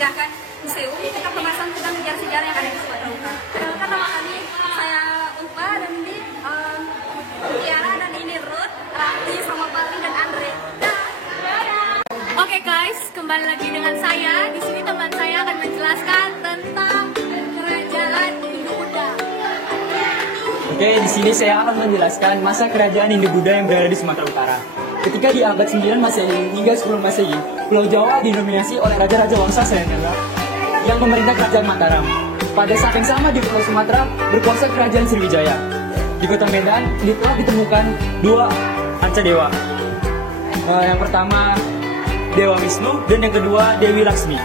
memindahkan museum ke pembahasan tentang sejarah-sejarah yang ada di Sumatera Utara. Perkenalkan nama kami, saya Ulfa dan ini Tiara dan ini Ruth, Rati sama Pali dan Andre. Oke guys, kembali lagi dengan saya. Di sini teman saya akan menjelaskan tentang kerajaan Hindu-Buddha. Oke, di sini saya akan menjelaskan masa kerajaan Hindu-Buddha yang berada di Sumatera Utara. Ketika di abad 9 Masehi hingga 10 Masehi, Pulau Jawa didominasi oleh Raja-Raja Wangsa Senenela yang memerintah kerajaan Mataram. Pada saat yang sama di Pulau Sumatera berkuasa kerajaan Sriwijaya. Di kota Medan telah ditemukan dua arca dewa. Yang pertama Dewa Wisnu dan yang kedua Dewi Laksmi.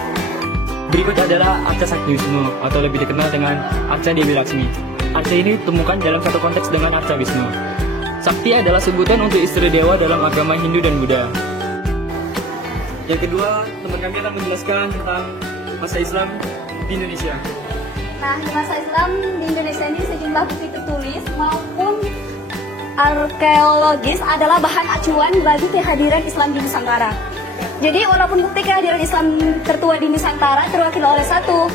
Berikut adalah arca Sakti Wisnu atau lebih dikenal dengan arca Dewi Laksmi. Arca ini ditemukan dalam satu konteks dengan arca Wisnu. Sakti adalah sebutan untuk istri dewa dalam agama Hindu dan Buddha. Yang kedua, teman kami akan menjelaskan tentang masa Islam di Indonesia. Nah, di masa Islam di Indonesia ini sejumlah bukti tertulis maupun arkeologis adalah bahan acuan bagi kehadiran Islam di Nusantara. Jadi walaupun bukti kehadiran Islam tertua di Nusantara terwakil oleh satu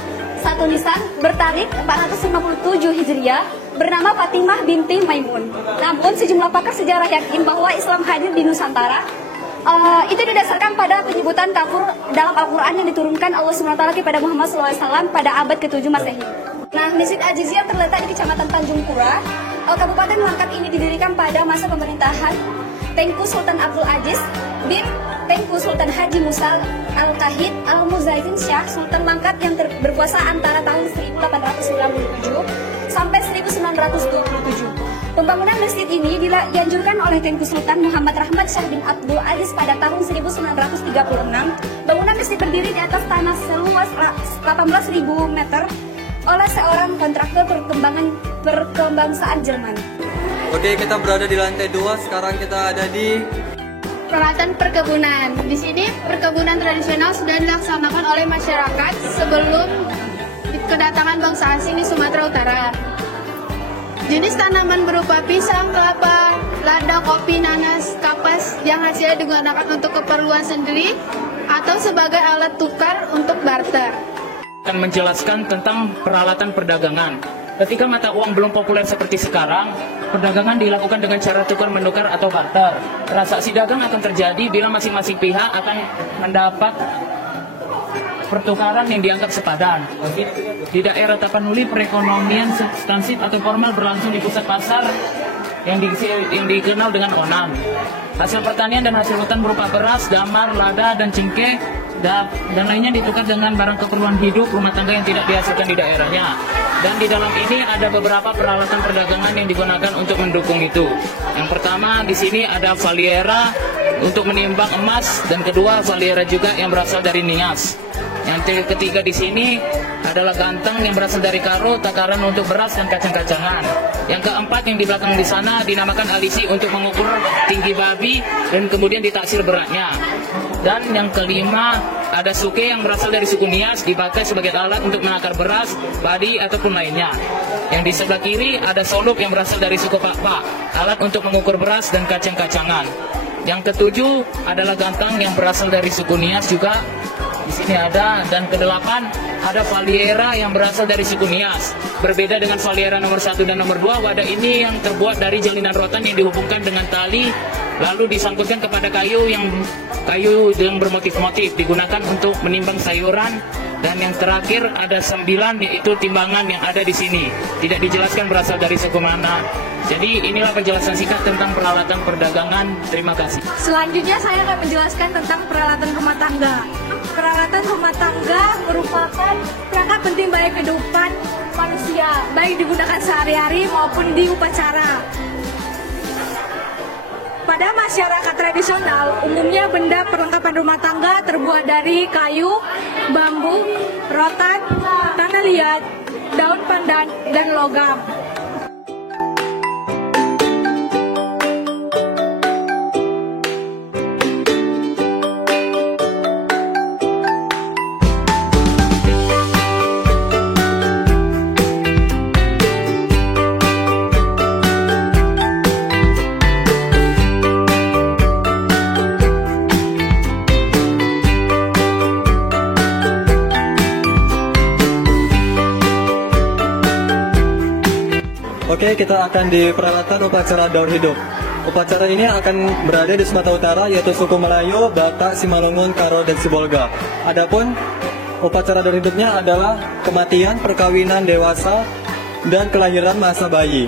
nisan bertarik 457 Hijriah bernama Fatimah binti Maimun. Namun sejumlah pakar sejarah yakin bahwa Islam hadir di Nusantara itu didasarkan pada penyebutan kafir dalam Al-Quran yang diturunkan Allah SWT kepada Muhammad SAW pada abad ke-7 Masehi. Nah, Masjid Al-Jizi yang terletak di Kecamatan Tanjung Pura, Kabupaten Langkat ini didirikan pada masa pemerintahan Tengku Sultan Abdul Aziz bin Tengku Sultan Haji Musa Al-Kahid Al-Muzaidin Syah Sultan Langkat yang berkuasa antara tahun 1897 sampai 1927. Pembangunan masjid ini dianjurkan oleh Tengku Sultan Muhammad Rahmat Syah bin Abdul Aziz pada tahun 1936. Bangunan masjid berdiri di atas tanah seluas 18.000 meter oleh seorang kontraktor perkembangsaan Jerman. Oke, kita berada di lantai 2. Sekarang kita ada di peralatan perkebunan. Di sini perkebunan tradisional sudah dilaksanakan oleh masyarakat sebelum kedatangan bangsa asing di Sumatera Utara. Jenis tanaman berupa pisang, kelapa, lada, kopi, nanas, kapas yang hasilnya digunakan untuk keperluan sendiri atau sebagai alat tukar untuk barter. Akan menjelaskan tentang peralatan perdagangan. Ketika mata uang belum populer seperti sekarang, perdagangan dilakukan dengan cara tukar-menukar atau barter. Transaksi dagang akan terjadi bila masing-masing pihak akan mendapat pertukaran yang dianggap sepadan. Di daerah Tapanuli, perekonomian substansif atau formal berlangsung di pusat pasar yang dikenal dengan Onan. Hasil pertanian dan hasil hutan berupa beras, damar, lada, dan cingke dan lainnya ditukar dengan barang keperluan hidup rumah tangga yang tidak dihasilkan di daerahnya. Dan di dalam ini ada beberapa peralatan perdagangan yang digunakan untuk mendukung itu. Yang pertama di sini ada valiera untuk menimbang emas dan kedua valiera juga yang berasal dari nias. Yang ketiga di sini adalah ganteng yang berasal dari karo, takaran untuk beras dan kacang-kacangan. Yang keempat yang di belakang di sana dinamakan alisi untuk mengukur tinggi babi dan kemudian ditaksir beratnya. Dan yang kelima ada suke yang berasal dari suku Nias dipakai sebagai alat untuk menakar beras, padi ataupun lainnya. Yang di sebelah kiri ada soluk yang berasal dari suku Pakpak, alat untuk mengukur beras dan kacang-kacangan. Yang ketujuh adalah gantang yang berasal dari suku Nias juga. Di sini ada, dan kedelapan ada valiera yang berasal dari suku Nias. Berbeda dengan valiera nomor 1 dan nomor 2, wadah ini yang terbuat dari jalinan rotan yang dihubungkan dengan tali lalu disangkutkan kepada kayu yang bermotif-motif digunakan untuk menimbang sayuran. Dan yang terakhir ada 9 yaitu timbangan yang ada di sini. Tidak dijelaskan berasal dari suku mana. Jadi inilah penjelasan singkat tentang peralatan perdagangan. Terima kasih. Selanjutnya saya akan menjelaskan tentang peralatan rumah tangga. Peralatan rumah tangga merupakan perangkat penting bagi kehidupan manusia, baik digunakan sehari-hari maupun di upacara. Pada masyarakat tradisional, umumnya benda perlengkapan rumah tangga terbuat dari kayu, bambu, rotan, tanah liat, daun pandan, dan logam. Oke, kita akan di peralatan upacara daur hidup. Upacara ini akan berada di Sumatera Utara, yaitu suku Melayu, Batak, Simalungun, Karo, dan Sibolga. Adapun upacara daur hidupnya adalah kematian, perkawinan dewasa, dan kelahiran masa bayi.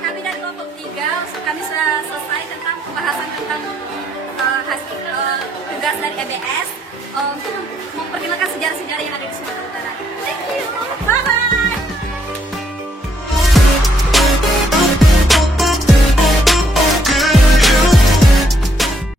Kami dari kelompok 3, kami sudah selesai tentang pembahasan tentang hasil tugas dari EBS untuk memperkenalkan sejarah-sejarah yang ada di Sumatera Utara. Thank you. Bye.